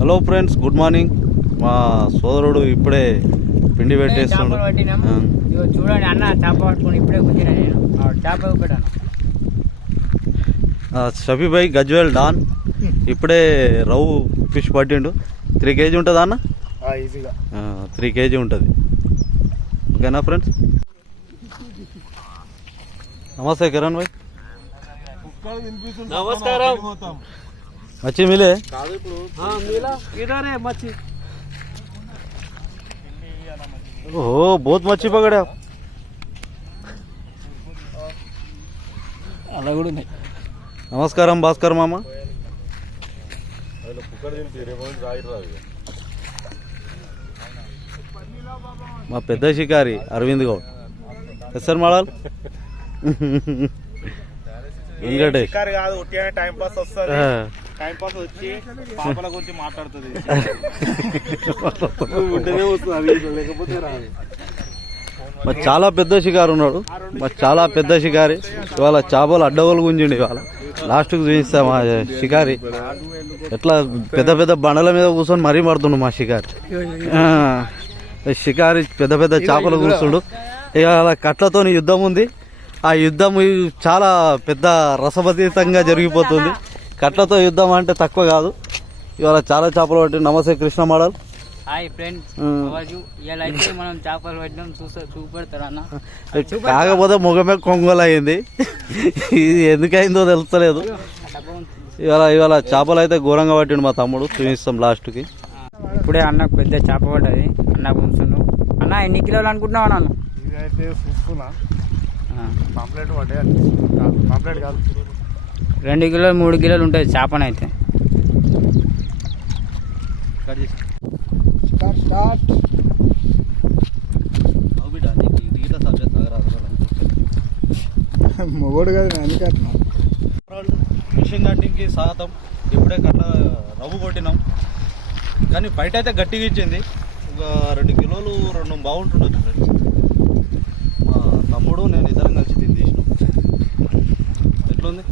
Hello friends, good morning. మా సోదరుడు ఇప్పుడే పిండి పెట్టేస్తున్నాడు. చూడండి అన్న, చేప పట్టుకుని ఇప్పుడే కూర్చున్నా నేను. చేప పెట్టాను. షఫీభాయ్ గజ్వేల్ డాన్ ఇప్పుడే రవ్వు ఫిష్ పట్టిండు. 3 kg ఉంటుందా అన్న? ఈజీగా 3 kg ఉంటుంది. ఓకేనా ఫ్రెండ్స్? నమస్తే కిరణ్ భాయ్. నమస్కారం. మచ్చి మిలే మచ్చి. ఓహో, బహుత్ మచ్చి పకడా. అలా కూడా ఉన్నాయి. నమస్కారం భాస్కర్ మామ. మా పెద్ద షికారి అరవింద్ గౌడ్. ఎస్ఆర్ మడాల్ వెంకటేష్ కాదు, టైం పాస్ వస్తుంది. టైం పాస్ వచ్చి పాపల గురించి మాట్లాడుతుంది. లేకపోతే రాదు. మరి చాలా పెద్ద షికారు ఉన్నాడు. మరి చాలా పెద్ద షికారి. ఇవాళ చేపలు అడ్డగోలు గుంజిండి. ఇవాళ లాస్ట్కి చూపిస్తా మా షికారి ఎట్లా పెద్ద పెద్ద బండల మీద కూర్చొని మరీ పడుతుండు మా షికారి. షికారి పెద్ద పెద్ద చేపలు కూర్చుండు. ఇవాళ కట్లతో యుద్ధం ఉంది. ఆ యుద్ధం చాలా పెద్ద రసభరితంగా జరిగిపోతుంది. కట్లతో యుద్ధం అంటే తక్కువ కాదు. ఇవాళ చాలా చేపలు పట్టి. నమస్తే కృష్ణ మోడల్. హాయ్ ఫ్రెండ్స్, ఇలా అయితే మనం చేపలు పట్టడం చూపెడతారు అన్న. కాకపోతే ముఖమే కొంగోలు అయింది. ఇది ఎందుకైందో తెలుస్తలేదు. ఇవాళ చేపలు అయితే ఘోరంగా పట్టిండు మా తమ్ముడు. చూపిస్తాం లాస్ట్కి. ఇప్పుడే అన్నకు పెద్ద చేప పడ్డది. అన్న కూర్చున్నాడు. అన్న ఎన్ని కిలోలు అనుకుంటున్నావు అన్న? ఇదైతే చూస్తున్నా. పాంప్లెట్ పడ్డాయి. పాంప్లెట్ కాదు, 2 కిలోలు 3 కిలోలు ఉంటుంది చేపనైతే. మొగోడు కాదు, అందుకట్లా. ఫిషింగ్ హంటింగ్కి స్వాగతం. ఇప్పుడే కట్ల రవ్వు కొట్టినాం. కానీ బయట అయితే గట్టిగా ఇచ్చింది. ఒక 2 కిలోలు 2 బాగుంటుండొచ్చు ఫ్రెండ్స్. మా తమ్ముడు నేను ఇద్దరం కలిసి దీన్ని తీసినాం. ఎట్లుంది?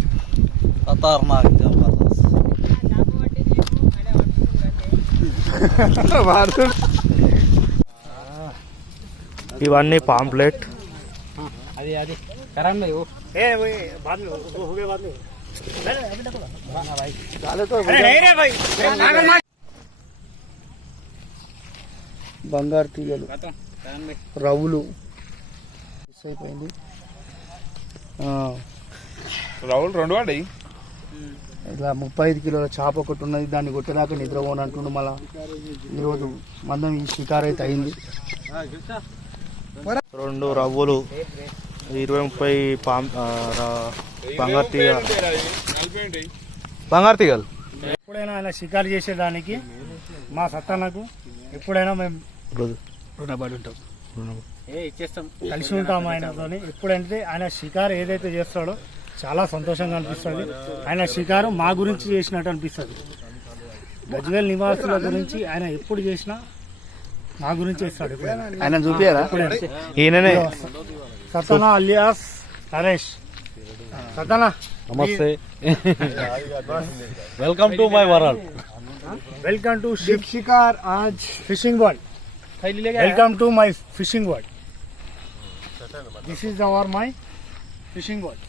ఖతర్నాక్ జబర్దస్త్. ఇవన్నీ పాంప్లెట్. అది అది కరెంట్ బంగారు తీగలు, రవ్వులు అయిపోయింది. రవ్వులు 2 పడ్డాయి. ఇలా 35 కిలోల చేప ఒకటి ఉన్నది. దాన్ని కొట్టేదాకా నిద్రపోని అంటుండు. మళ్ళా ఈరోజు మందం ఈ షికారు అయితే అయింది. 2 రవ్వులు, 20-30 బంగారు తీగలు. ఎప్పుడైనా ఆయన షికారు చేసేదానికి మా సత్తానకు ఎప్పుడైనా మేము రుణపడి ఉంటాం. ఇచ్చేస్తాం, కలిసి ఉంటాం ఆయనతోని. ఎప్పుడంటే ఆయన షికారు ఏదైతే చేస్తాడో చాలా సంతోషంగా అనిపిస్తుంది. ఆయన షికారు మా గురించి చేసినట్టు అనిపిస్తుంది. గజ్వేల్ నివాసుల గురించి ఆయన ఎప్పుడు చేసినా మా గురించి చేస్తాడు. ఆయన చూపియారా? ఈయననే సతనా అలియాస్ నరేష్. సతనా నమస్తే. Welcome to my world. Welcome to షికార్ ఆజ్ fishing world. Welcome to my fishing world. This is our my fishing world.